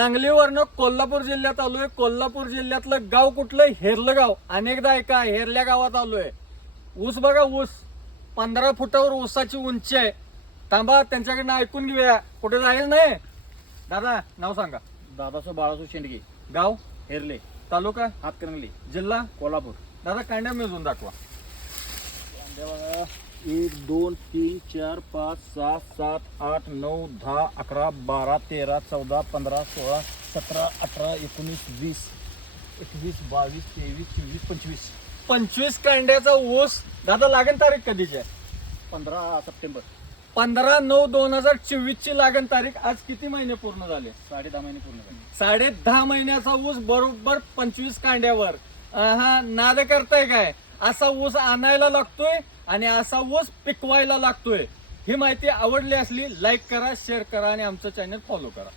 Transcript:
सांगलीवरनं कोल्हापूर जिल्ह्यात आलोय. कोल्हापूर जिल्ह्यातलं गाव कुठलं? हेरलं गाव. अनेकदा ऐका, हेरल्या गावात आलोय. ऊस बघा, ऊस 15 फुटावर ऊसाची उंची आहे. थांबा, त्यांच्याकडनं ऐकून घेऊया. कुठे जायचं नाही. दादा नाव सांगा. दादासो बाळासो शेंडगे, गाव हेरले, तालुका हातकणंगले, जिल्हा कोल्हापूर. दादा कांड्या मिळून दाखवा. 1 2 3 4 5 6 7 8 9 10 11 12 13 14 15 16 17 18 19 20 21 22 23 24 25 25 कांड्याचा ऊस. दादा लागण तारीख कधीची आहे? 15 सप्टेंबर. 15/9/2024 ची लागण तारीख. आज किती महिने पूर्ण झाले? 10.5 महिने पूर्ण झाले. 10.5 महिन्याचा ऊस बरोबर 25 कांड्यावर. हा नाद करताय काय? असा ऊस आणायला लागतोय आणि असा ऊस पिकवायला लागतोय. ही माहिती आवडली असली लाईक करा, शेअर करा आणि आमचं चॅनल फॉलो करा.